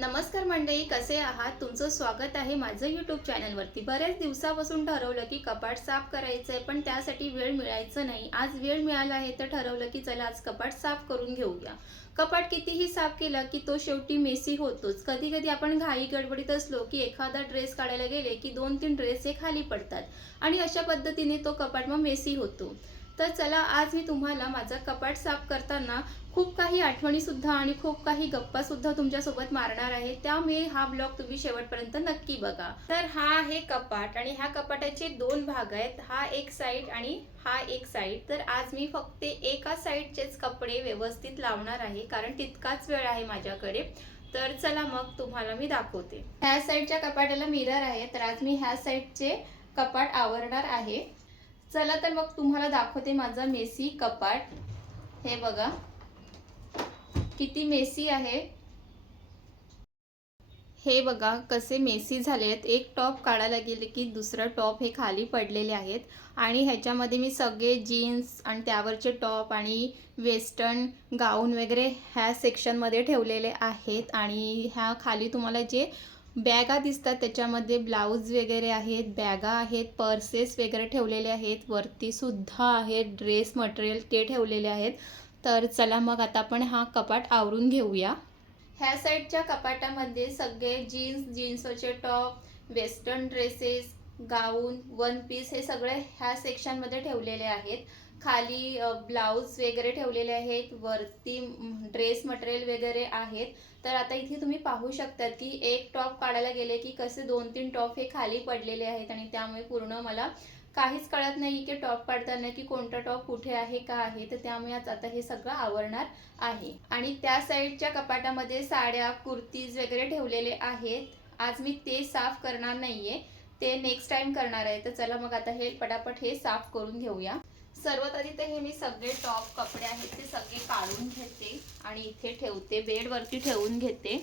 नमस्कार मंडळी, कसे आहात? तुमचं स्वागत आहे माझं यूट्यूब चॅनलवरती। बऱ्याच दिवसापासून ठरवलं की कपाट साफ करायचं आहे, पण त्यासाठी वेळ मिळायचं नाही। आज वेळ मिळाला आहे तर ठरवलं की चला आज कपाट साफ करून घेऊया। कपाट कितीही साफ केलं की तो शेवटी मेसी होतोच। कधी कधी आपण घाई गडबडीत असलो की एखादा ड्रेस काढायला गेले की 2-3 ड्रेस हे खाली पडतात आणि अशा पद्धतीने तो कपाट मग मेसी होतो। तर चला आज मी तुम्हाला माझा कपाट साफ करताना खूप काही आठवणी सुद्धा आणि खूप काही गप्पा सुद्धा तुमच्यासोबत मारणार आहे। त्यामुळे हा ब्लॉग तुम्ही शेवटपर्यंत नक्की बघा। तर हा आहे कपाट आणि ह्या कपाटाचे दोन भाग आहेत, हा एक साइड आणि हा एक साइड। तर आज मी फक्त एका साइडचेच कपडे व्यवस्थित लावणार आहे, कारण तितकाच वेळ आहे माझ्याकडे। तर चला मग तुम्हाला मी दाखवते। ह्या साइडच्या कपाटाला मिरर आहे, तर आज मी ह्या साइडचे कपाट आवरणार आहे। चला तर मग तुम्हाला दाखवते माझा मेसी कपाट। हे बघा किती मेसी आहे। हे बघा कसे मेसी झालेत। एक टॉप काढायला गेले की दुसरा टॉप हे खाली पडलेले आहेत आणि ह्याच्यामध्ये मी सगळे जीन्स आणि त्यावरचे टॉप आणि वेस्टर्न गाऊन वगैरे ह्या सेक्शनमध्ये ठेवलेले आहेत। आणि ह्या खाली तुम्हाला जे बॅगा दिसतात त्याच्यामध्ये ब्लाउज वगैरे आहेत, बॅगा आहेत, पर्सेस वगैरे ठेवलेले आहेत, वरती सुद्धा आहेत ड्रेस मटेरियल ते ठेवलेले आहेत। तर चला मग आता आपण हा कपाट आवरून घेऊया। ह्या साइडच्या कपाटामध्ये सगळे जीन्सवरचे टॉप, वेस्टर्न ड्रेसेस, गाऊन, वन पीस हे सगळे ह्या सेक्शनमध्ये ठेवलेले आहेत। खाली ब्लाउज वगैरे ठेवलेले आहेत, वरती ड्रेस मटेरियल वगैरे आहेत। तर आता इथे तुम्ही पाहू शकतात की एक टॉप काढायला गेले की कसे 2-3 टॉप हे खाली पडलेले आहेत आणि त्यामुळे पूर्ण मला काहीच कळत नाही की टॉप काढताना की कोणता टॉप कुठे आहे का आहे। तर त्यामुळे आता हे सगळं आवरणार आहे। आणि त्या साइडच्या कपाटामध्ये साड्या, कुर्तीज वगैरे ठेवलेले आहेत। आज मी ते साफ करणार नाहीये, ते नेक्स्ट टाइम करणार आहे। तर चला मग आता हे पटापट हे साफ करून घेऊया। सर्वात आधी तर हे मी सगळे टॉप कपडे आहेत ते सगळे काढून घेते आणि इथे ठेवते, बेडवरती ठेवून घेते।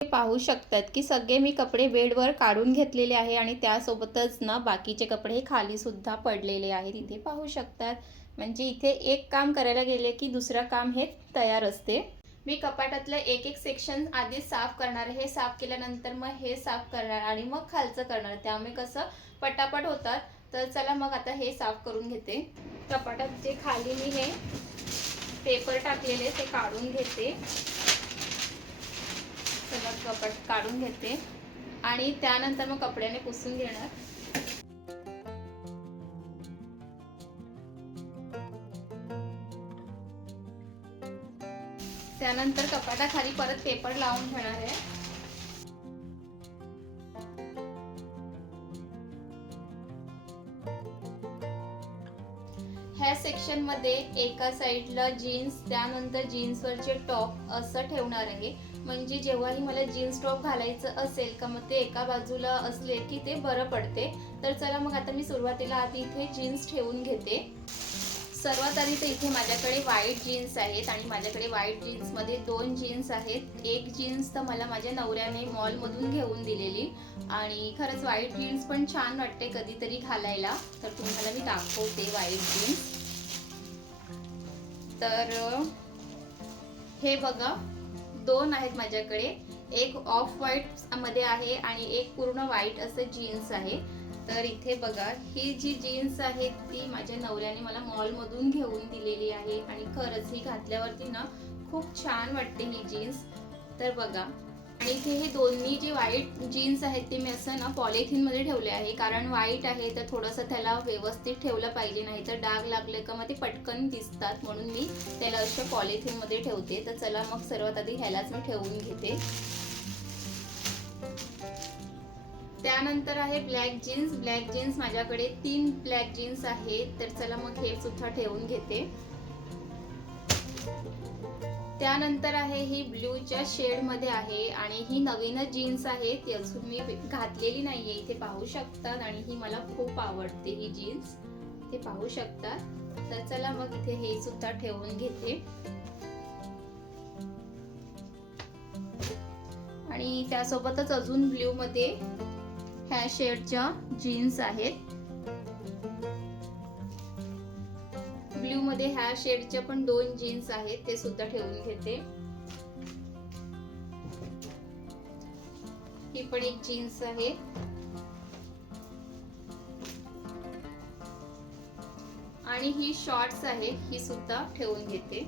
पाहू शकतात की सगळे मी कपडे बेडवर काढून घेतलेले आहे आणि त्यासोबतच ना बाकीचे कपडे खाली सुद्धा पडलेले आहेत, इथे पाहू शकतात। म्हणजे इथे एक काम करायला गेले की दुसरं काम हे तयार असते। मी कपाटातलं एक एक सेक्शन आधी साफ करणार, हे साफ केल्यानंतर मग हे साफ करणार आणि मग खालचं करणार, त्यामुळे कसं पटापट होतात। तर चला मग आता हे साफ करून घेते। कपाटात जे खाली मी हे पेपर टाकलेले ते काढून घेते। सगळं कपाट काढून घेते आणि त्यानंतर मग कपड्याने पुसून घेणार। त्यानंतर कपाटाखाली परत पेपर लावून घेणार आहे। ह्या सेक्शन मध्ये एका साइडला जीन्स, त्यानंतर जीन्सवरचे टॉप असं ठेवणार आहे। म्हणजे जेव्हाही मला जीन्स टॉप घालायचं असेल का मग ते एका बाजूला असले की ते बरं पडते। तर चला मग आता मी सुरुवातीला आधी इथे जीन्स ठेवून घेते। सर्वात आधी तर इथे माझ्याकडे व्हाईट जीन्स आहेत आणि माझ्याकडे व्हाईट जीन्समध्ये 2 जीन्स आहेत। एक जीन्स तर मला माझ्या नवऱ्याने मॉलमधून घेऊन दिलेली आणि खरंच व्हाईट जीन्स पण छान वाटते कधीतरी घालायला। तर तुम्हाला मी दाखवते व्हाईट जीन्स। तर हे बघा 2 आहेत माझ्याकडे, एक ऑफ व्हाईट मध्ये आहे आणि एक पूर्ण व्हाईट असं जीन्स आहे। तर इथे बघा ही जी जीन्स आहे ती माझ्या नवऱ्याने मला मॉलमधून घेऊन दिलेली आहे आणि खरंच ही घातल्यावरती ना खूप छान वाटते ही जीन्स। तर बघा, आणि इथे हे दोन्ही जे व्हाईट जीन्स आहेत ते मी असं ना पॉलिथिन मध्ये ठेवले आहे, कारण व्हाईट आहे तर थोडंसं त्याला व्यवस्थित ठेवलं पाहिजे, नाही तर डाग लागले का मग ते पटकन दिसतात, म्हणून मी त्याला असं पॉलिथिन मध्ये ठेवते। तर चला मग सर्वात आधी ह्यालाच मी ठेवून घेते। त्यानंतर आहे ब्लॅक जीन्स। ब्लॅक जीन्स माझ्याकडे 3 ब्लॅक जीन्स आहेत, तर चला मग हे सुद्धा ठेवून घेते। त्यानंतर आहे ही ब्ल्यूच्या शेड मध्ये आहे आणि ही नवीन जीन्स आहे, ती अजून मी घातलेली नाहीये, इथे पाहू शकतात आणि ही मला खूप आवडते ही जीन्स, ते पाहू शकतात। तर चला मग इथे हे सुद्धा ठेवून घेते आणि त्यासोबतच अजून ब्ल्यू मध्ये ह्या शेडच्या जीन्स आहेत। ह्याच्यामध्ये ह्या शेडच्या पण 2 जीन्स आहेत, ते सुद्धा ठेवून घेते. ही पण एक जीन्स आहे. आणि ही शॉर्ट्स आहे, ही सुद्धा ठेवून घेते.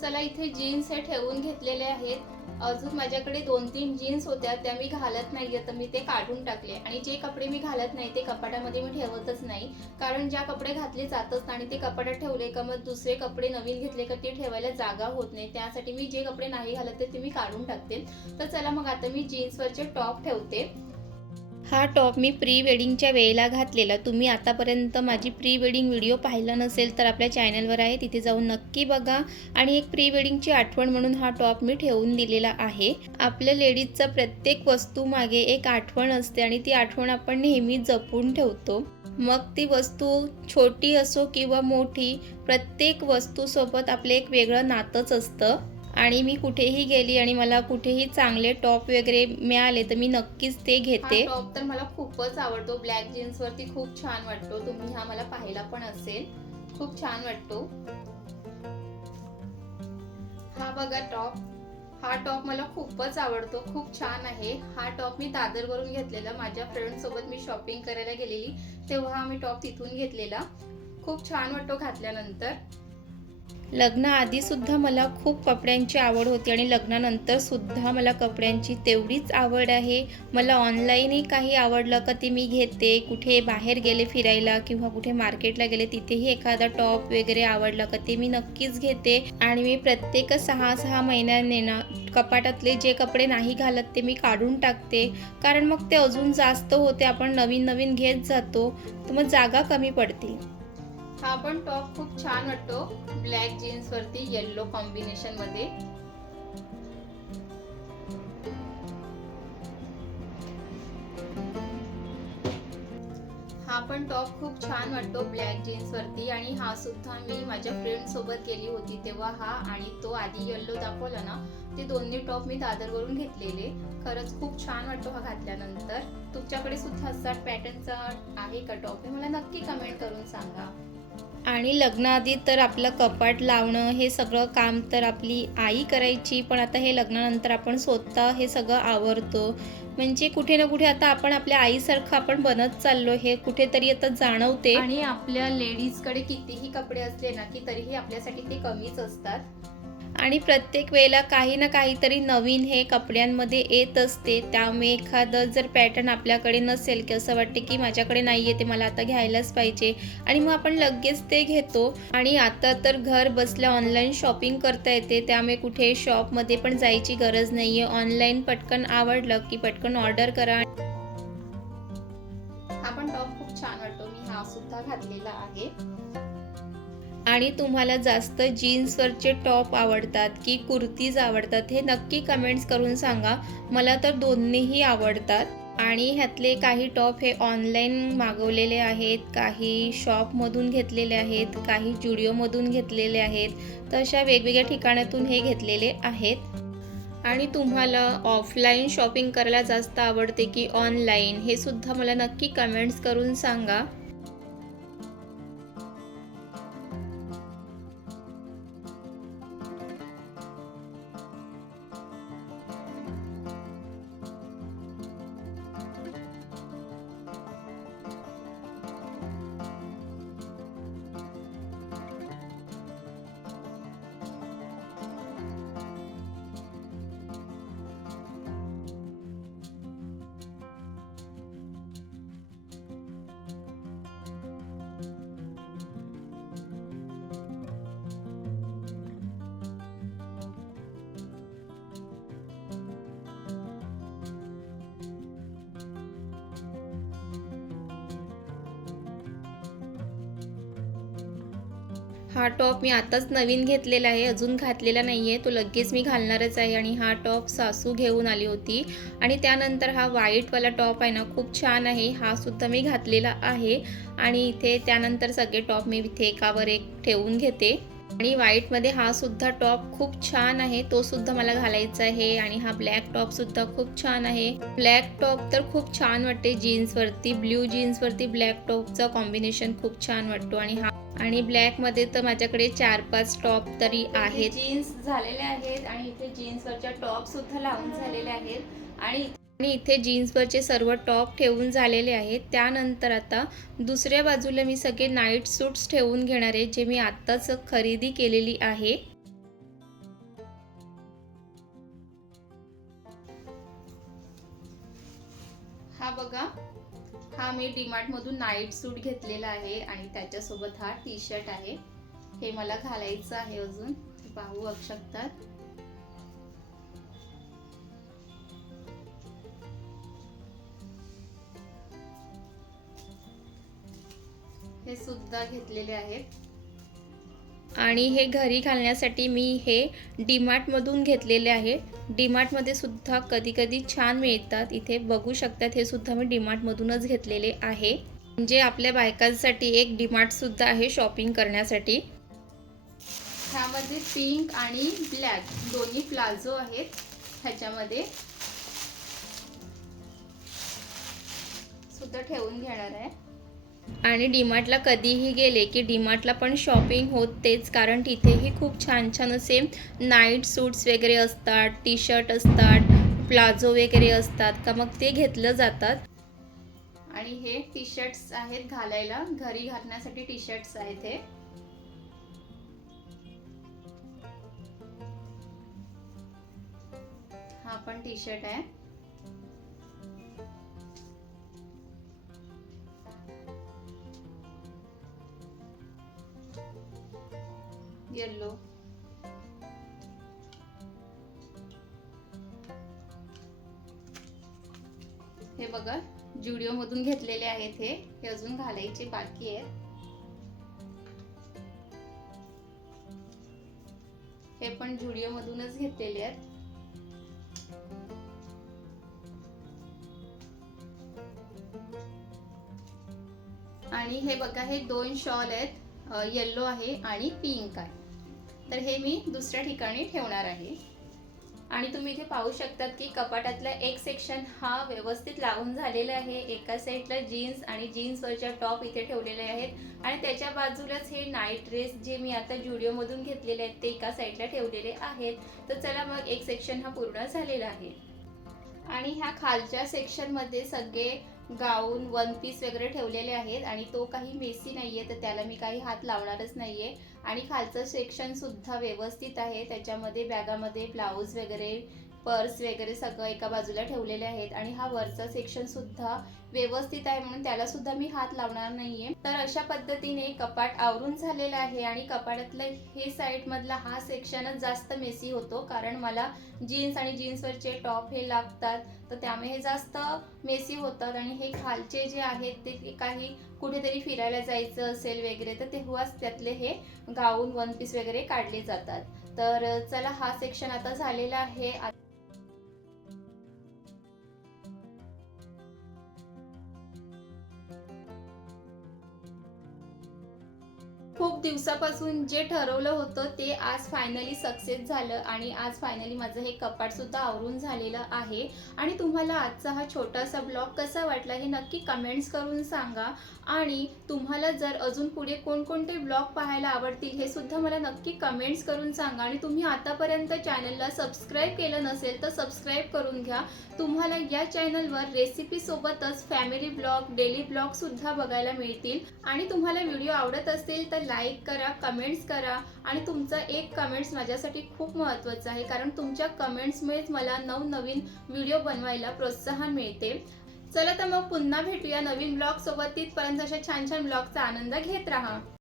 चला, इथे जीन्स हे ठेवून घेतलेले आहेत. अजून माझ्याकडे 2-3 जीन्स होत्या, त्या मी घालत नाहीये, तर मी ते काढून टाकले. आणि जे कपडे मी घालत नाही ते कपाटामध्ये मी ठेवतच नाही, कारण ज्या कपडे घातले जातच आणि ते कपाटात ठेवले का मग दुसरे कपडे नवीन घेतले का ते ठेवायला जागा होत नाही. त्यासाठी मी जे कपडे नाही घालत ते मी काढून टाकते. तर चला मग आता मी जीन्सवरचे टॉप ठेवते. हा टॉप मी प्री वेडिंगच्या वेळेला घातलेला. तुम्ही आतापर्यंत माझी प्री वेडिंग व्हिडिओ पाहिला नसेल तर आपल्या चॅनलवर आहे, तिथे जाऊन नक्की बघा. आणि एक प्री वेडिंगची आठवण म्हणून हा टॉप मी ठेवून दिलेला आहे. आपल्या लेडीजचा प्रत्येक वस्तू मागे एक आठवण असते आणि ती आठवण आपण नेहमी जपून ठेवतो. मग ती वस्तू छोटी असो किंवा मोठी, प्रत्येक वस्तूसोबत आपलं एक वेगळं नातंच असतं. आणि मी कुठेही गेली आणि मला कुठेही चांगले टॉप वगैरे मिळाले तर मी नक्कीच ते घेते. हा टॉप तर मला खूपच आवडतो. ब्लॅक जीन्स वरती खूप छान वाटतो. तुम्ही हा मला पाहिला पण असेल, खूप छान वाटतो. हा बघा टॉप. हा टॉप मला खूपच आवडतो, खूप छान आहे. हा टॉप मी दादरवरून घेतलेला. माझ्या फ्रेंड सोबत मी शॉपिंग करायला गेलेली तेव्हा मी टॉप तिथून घेतलेला. खूप छान वाटतो घातल्यानंतर. लग्नाआधी सुद्धा मला खूप कपड्यांची आवड होती आणि लग्नानंतर सुद्धा मला कपड्यांची तेवढीच आवड आहे. मला ऑनलाईनही काही आवडलं का ते मी घेते. कुठे बाहेर गेले फिरायला किंवा कुठे मार्केटला गेले तिथेही एखादा टॉप वगैरे आवडला का ते मी नक्कीच घेते. आणि मी प्रत्येक 6-6 महिन्यांनी ना कपाटातले जे कपडे नाही घालत ते मी काढून टाकते, कारण मग ते अजून जास्त होते. आपण नवीन नवीन घेत जातो तर मग जागा कमी पडते. हा पण टॉप खूप छान वाटतो, ब्लॅक जीन्स वरती येलो कॉम्बिनेशन मध्ये. हा पण टॉप खूप छान वाटतो ब्लॅक जीन्स वरती. आणि हा सुद्धा मी माझ्या फ्रेंड सोबत गेली होती तेव्हा हा आणि तो आधी येलो दाखवला ना, ते दोन्ही टॉप मी दादरवरून घेतलेले. खरंच खूप छान वाटतो हा घातल्यानंतर. तुमच्याकडे सुद्धा असा पॅटर्नचा आहे का टॉप, हे मला नक्की कमेंट करून सांगा. आणि लग्नाआधी तर आपलं कपाट लावणं हे सगळं काम तर आपली आई करायची, पण आता हे लग्नानंतर आपण स्वतः हे सगळं आवरतो. म्हणजे कुठे ना कुठे आता आपण आपल्या आईसारखं आपण बनत चाललो, हे कुठेतरी आता जाणवते. आणि आपल्या लेडीजकडे कितीही कपडे असले ना की तरीही आपल्यासाठी ते कमीच असतात. आणि प्रत्येक वेळेला काही ना काहीतरी नवीन हे कपड्यांमध्ये येत असते. त्यामुळे एखादं जर पॅटर्न आपल्याकडे नसेल की असं वाटते की माझ्याकडे नाही आहे, ते मला आता घ्यायलाच पाहिजे आणि मग आपण लगेच ते घेतो. आणि आता तर घर बसल्या ऑनलाईन शॉपिंग करता येते, त्यामुळे कुठे शॉपमध्ये पण जायची गरज नाही आहे. ऑनलाईन पटकन आवडलं की पटकन ऑर्डर करा. हा पण टॉप खूप छान वाटतो. मी हा सुद्धा घातलेला आहे. आणि तुम्हाला जास्त जीन्सवरचे टॉप आवडतात की कुर्तीज आवडतात हे नक्की कमेंट्स करून सांगा. मला तर दोन्हीही आवडतात. आणि ह्यातले काही टॉप हे ऑनलाईन मागवलेले आहेत, काही शॉपमधून घेतलेले आहेत, काही जुडिओमधून घेतलेले आहेत. तर अशा वेगवेगळ्या ठिकाणातून हे घेतलेले आहेत. आणि तुम्हाला ऑफलाईन शॉपिंग करायला जास्त आवडते की ऑनलाईन, हे सुद्धा मला नक्की कमेंट्स करून सांगा. हा टॉप मी आताच नवीन घेतलेला आहे, अजून घातलेला नाही आहे. तो लगेच मी घालणारच आहे. आणि हा टॉप सासू घेऊन आली होती. आणि त्यानंतर हा व्हाईटवाला टॉप आहे ना, खूप छान आहे. हा सुद्धा मी घातलेला आहे. आणि इथे त्यानंतर सगळे टॉप मी इथे एकावर एक ठेवून घेते. आणि व्हाईटमध्ये हा सुद्धा टॉप खूप छान आहे, तो सुद्धा मला घालायचा आहे. आणि हा ब्लॅक टॉप सुद्धा खूप छान आहे. ब्लॅक टॉप तर खूप छान वाटते जीन्सवरती, ब्ल्यू जीन्सवरती ब्लॅक टॉपचा कॉम्बिनेशन खूप छान वाटतो. आणि ब्लॅकमध्ये तर माझ्याकडे 4-5 टॉप तरी आहेत. जीन्स झालेले आहेत आणि इथे जीन्सवरच्या टॉप सुद्धा लावून झालेले आहेत. आणि इथे जीन्सवरचे सर्व टॉप ठेवून झालेले आहेत. त्यानंतर आता दुसऱ्या बाजूला मी सगळे नाईट सूट्स ठेवून घेणार आहे, जे मी आत्ताच खरेदी केलेली आहे. हा बघा, हा मी डीमार्ट मधून नाईट सूट घेतलेला आहे आणि त्याच्यासोबत हा टी शर्ट आहे. हे मला घालायचं आहे अजून, पाहू शकतात. हे सुद्धा घेतलेले आहेत आणि हे घरी घालण्यासाठी मी हे डीमार्ट मधून घेतलेले आहे. डीमार्ट मध्ये सुद्धा कधी कधी छान मिळतात. इथे बघू शकतात, हे सुद्धा मी डीमार्ट मधूनच घेतलेले आहे. म्हणजे आपल्या बायकांसाठी एक डीमार्ट सुद्धा आहे शॉपिंग करण्यासाठी. ह्यामध्ये पिंक आणि ब्लॅक दोन्ही प्लाझो आहेत. ह्याच्यामध्ये सुद्धा ठेवून घेणार आहे. आणि डीमार्टला कधीही गेले की डीमार्टला पण शॉपिंग होतेच, कारण तिथेही खूप छान छान असे नाईट सूट्स वगैरे असतात, टी शर्ट असतात, प्लाझो वगैरे असतात का, मग ते घेतलं जातात. आणि हे टी शर्ट्स आहेत घालायला, घरी घालण्यासाठी टी शर्ट्स आहेत. हे हा पण टी शर्ट आहे. येलो, हे बघा जुडिओ मधून घेतलेले आहेत. हे अजून घालायचे बाकी आहेत. हे पण जुडिओ मधूनच घेतलेले आहेत. आणि हे बघा, हे 2 शॉल आहेत, येलो आहे आणि पिंक आहे. तर हे मी दुसऱ्या ठिकाणी ठेवणार आहे. आणि तुम्ही इथे पाहू शकतात की कपाटातला एक सेक्शन हा व्यवस्थित लावून झालेला आहे. एका साईडला जीन्स आणि जीन्सवरच्या टॉप इथे ठेवलेले आहेत आणि त्याच्या बाजूलाच हे नाईट ड्रेस जे मी आता जुडिओ मधून घेतलेले आहेत ते एका साईडला ठेवलेले आहेत. तर चला मग एक सेक्शन हा पूर्ण झालेला आहे. आणि ह्या खालच्या सेक्शन मध्ये सगळे गाऊन, वन पीस वगैरे ठेवलेले आहेत आणि तो काही मेसी नाहीये, तर त्याला मी काही हात लावणारच नाहीये. आणि खालचं सेक्शन सुद्धा व्यवस्थित आहे. त्याच्यामध्ये बॅगामध्ये ब्लाऊज वगैरे, पर्स वगैरे सगळं एका बाजूला ठेवलेले आहेत. आणि हा वरचा सेक्शन सुद्धा व्यवस्थित आहे, म्हणून त्याला सुद्धा मी हात लावणार नाहीये. तर अशा पद्धतीने कपाट आवरून झालेलं आहे. आणि कपाटातलं हे साईड मधला हा सेक्शनच जास्त मेसी होतो, कारण मला जीन्स आणि जीन्सवरचे टॉप हे लागतात, तर त्यामुळे हे जास्त मेसी होतात. आणि हे खालचे जे आहेत ते काही कुठेतरी फिरायला जायचं असेल वगैरे तर तेव्हाच त्यातले हे गाऊन, वन पीस वगैरे काढले जातात. तर चला, हा सेक्शन आता झालेला आहे. खूप दिवसापासून जे ठरवलं होतं ते आज फायनली सक्सेस झालं आणि आज फायनली माझं हे कपाट सुद्धा आवरून झालेलं आहे. आणि तुम्हाला आजचा हा छोटासा ब्लॉग कसा वाटला हे नक्की कमेंट्स करून सांगा. आणि तुम्हाला जर अजून पुढे कोणकोणते ब्लॉग पाहायला आवडतील हे सुद्धा मला नक्की कमेंट्स करून सांगा. आणि तुम्ही आतापर्यंत चॅनलला सबस्क्राईब केलं नसेल तर सबस्क्राईब करून घ्या. तुम्हाला या चॅनलवर रेसिपी सोबतच फॅमिली ब्लॉग, डेली ब्लॉग सुद्धा बघायला मिळतील. आणि तुम्हाला व्हिडिओ आवडत असतील तर लाईक करा, कमेंट्स करा. आणि तुमचा एक कमेंट्स माझ्यासाठी खूप महत्त्वाचं आहे, कारण तुमच्या कमेंट्समुळेच मला नवनवीन व्हिडिओ बनवायला प्रोत्साहन मिळते. चला तर मग पुन्हा भेटूया नवीन ब्लॉग सोबत. तिथपर्यंत अशा छान छान ब्लॉगचा आनंद घेत राहा.